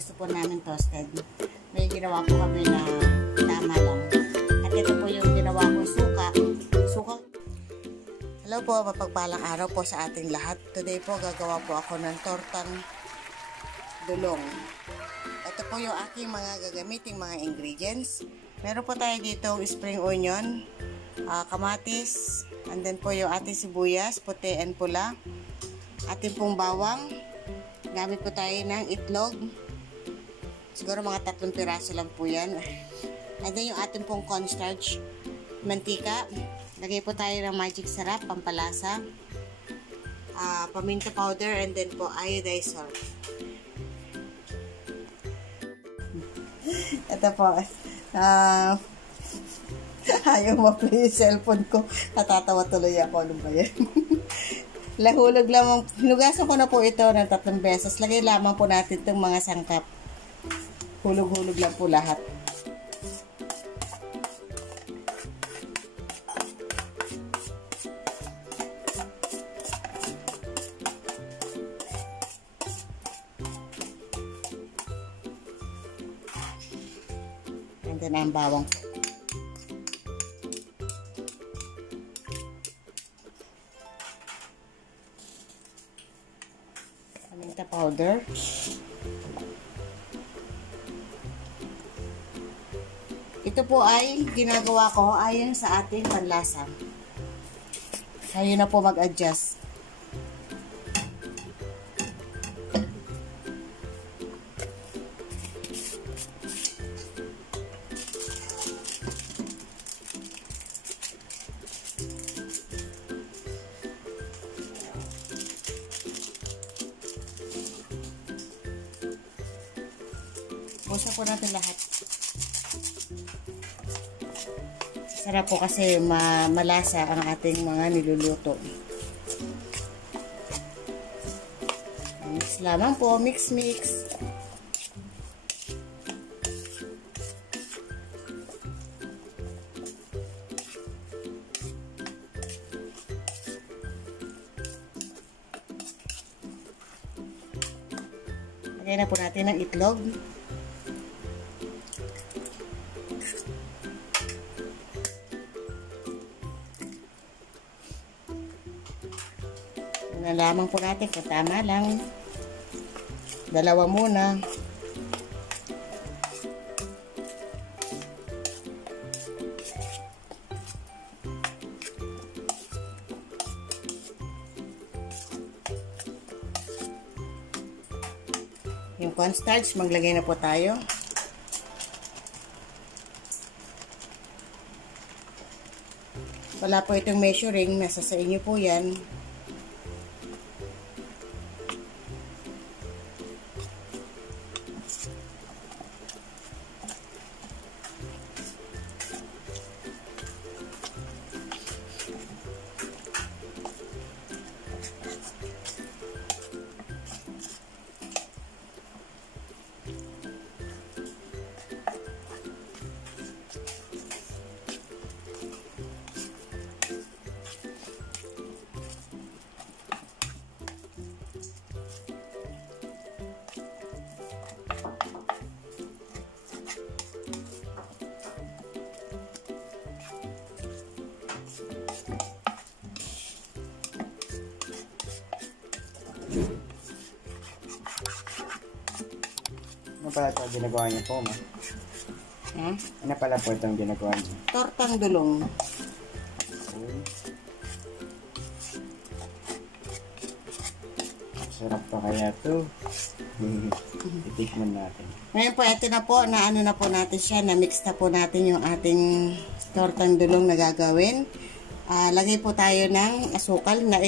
gusto po namin toasted. May ginawa po kami na tama lang. At ito po yung ginawa ko suka. Hello po, mapagpalang araw po sa ating lahat. Today po gagawa po ako ng tortang dulong. Ito po yung aking mga gagamiting mga ingredients. Meron po tayo dito spring onion, kamatis, and then po yung ating sibuyas, puti and pula. Ating pong bawang. Gamit po tayo ng itlog. Siguro mga 3 piraso lang po yan. And then yung ating pong cornstarch, mantika. Lagay po tayo ng magic sarap, pampalasa, paminta powder, and then po iodized salt. Ito po, ayaw ma-play yung cellphone ko. Natatawa tuloy ako. Ano ba yan? Lahulog lamang. Hinugasan ko na po ito ng 3 beses. Lagay lamang po natin itong mga sangkap. Hulog-hulog lang po lahat. And then ang bawang po. Paminta powder. Ito po ay ginagawa ko ayon sa ating panlasa. Kayo na po mag-adjust. Busa po natin lahat. Sarap po kasi malasa ang ating mga niluluto. Mix lamang po. Mix. Lagay na po natin ang itlog. Lamang po natin kung tama lang. 2 muna. Yung cornstarch, maglagay na po tayo. Wala po itong measuring, nasa sa inyo po yan. Ano pala ito ginagawa niyo po, ma? Ano pala po itong ginagawa niyo? Tortang dulong. Sarap pa kaya ito. Itikman natin. Ngayon po, ito na po, na ano na po natin siya, na-mix na po natin yung ating tortang dulong na gagawin. Lagay po tayo ng asukal na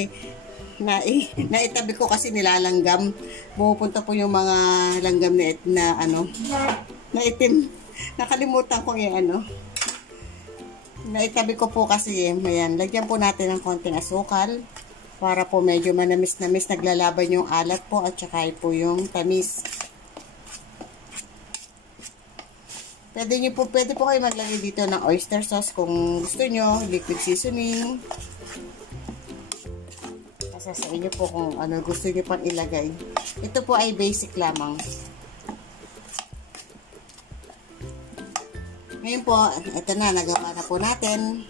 itabi ko kasi nilalanggam. Pupunta po yung mga langgam na itim. Nakalimutan ko yung naitabi ko po kasi ayan. Lagyan po natin ng konting asukal para po medyo manamis-namis, naglalaban yung alat po at saka po yung tamis. Pwede po kayo maglagay dito ng oyster sauce kung gusto nyo, liquid seasoning. Sa inyo po kung ano gusto niyo pang ilagay. Ito po ay basic lamang. Ngayon po, ito na, nagawa na po natin.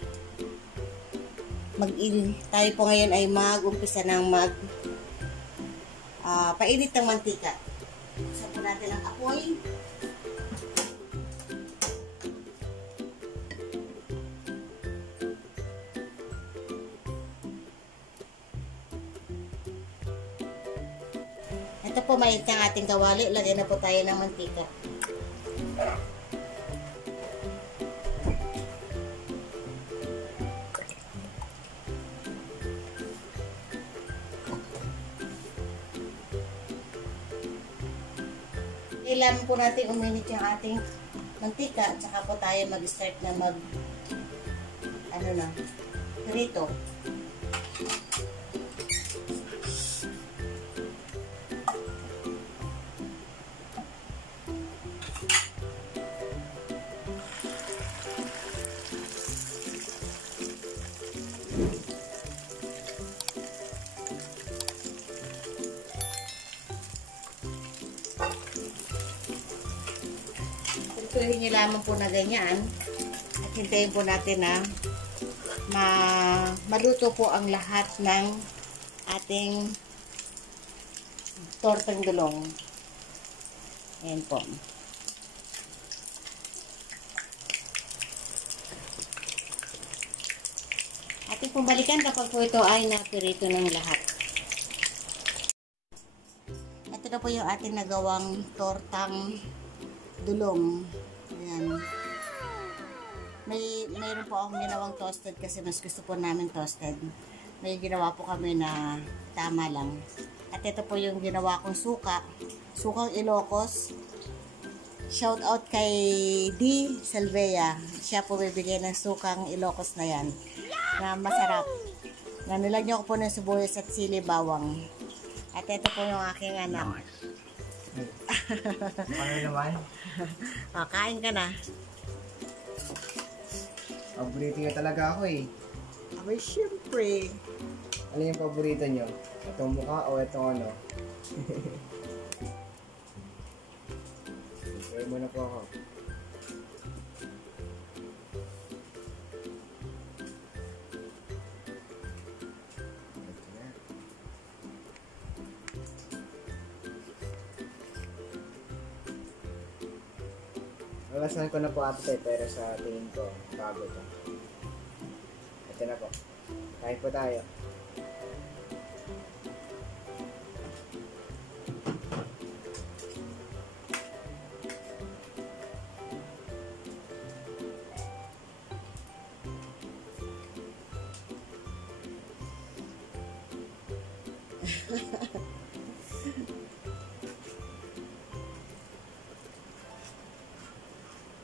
Tayo po ngayon ay mag-umpisa ng painit ng mantika. Buksan po natin ang apoy. Ito po, mainit ang ating kawali. Lagyan na po tayo ng mantika. Kailangan po natin uminit yung ating mantika at saka po tayo mag-start na prito. Tuloy nyo lamang po na ganyan at hintayin po natin na maluto po ang lahat ng ating tortang dulong. Ayan po. Ating pong balikan kapag po ito ay napirito ng lahat. Ito na po yung ating nagawang tortang dulong. Ayan. Mayroon po akong ginawang toasted kasi mas gusto po namin toasted. May ginawa po kami na tama lang. At ito po yung ginawa kong suka. Sukang Ilocos. Shout out kay D. Salvea. Siya po bibigay ng sukang Ilocos na yan. Na masarap. Nilagyan ko po ng sibuyas at sili bawang. At ito po yung aking anak. Ano naman? Kain ka na. Paborito nyo talaga ako eh. Abay, syempre. Ano yung paborito nyo? Itong mukha o itong ano? Try mo na po ako. Nalasan ko na po ate pero sa tingin ko bago to. Ito na po. Kain po tayo.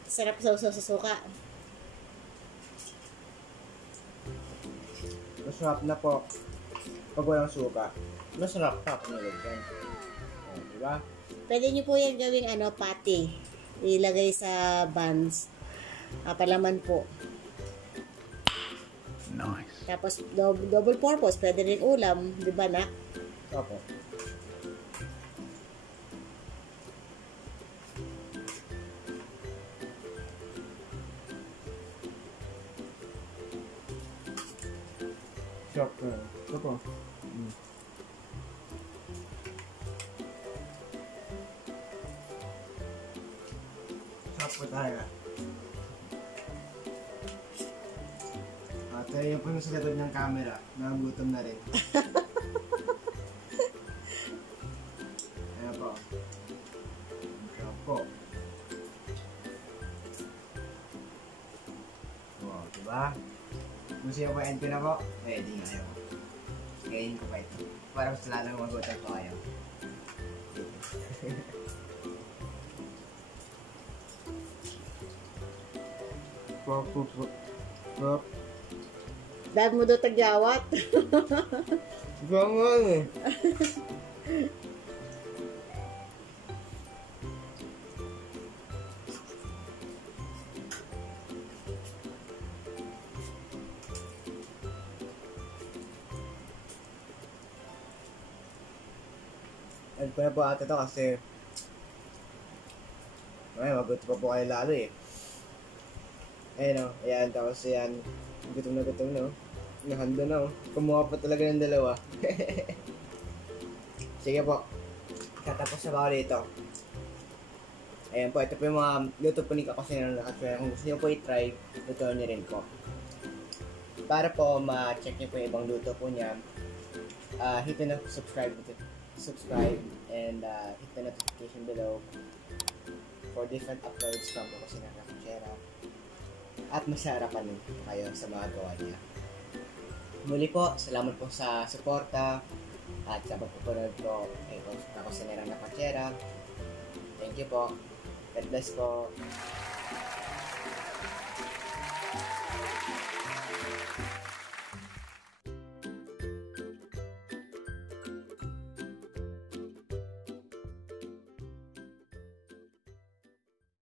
Sarap sa suka. Masarap na po. Pag walang suka. Masarap pa kung nilagyan. Diba? Pwede nyo po yan gawing patty. Ilagay sa buns. Palaman po. Nice. Tapos double purpose. Pwede rin ulam. Diba na? Opo. Sarap na. Ito po. Sarap po tayo. At yun po yung sa likod ng camera. Nagutom na rin. Ayan po. Sarap po. Wow, diba? Kung siya po end ko na po, di nga yun. Gayin ko pa ito. Para mas lalong magutan po kayo. Pop. Dahil mo doon tagyawat. Gangan eh. Add ko na po ate to kasi magutom pa po kayo lalo eh. Ayun o, ayan, tapos ayan, gutom na. Nahanda na o. Kumuha pa talaga ng dalawa. Sige po, katapos na ba ako dito? Ayan po, ito po yung mga luto po ni Kakusina ng Nakatsuela. Kung gusto nyo po i-try, luto nyo rin po. Para po ma-check nyo po yung ibang luto po niya, hit the subscribe and hit the notification below for different uploads from Kakusina ng Nakatsuela. At masarapan kayo sa mga gawa niya. Muli po, salamat po sa suporta at sa pagpupunod ko kay Kakusina ng Nakatsuela. Thank you po. God bless po.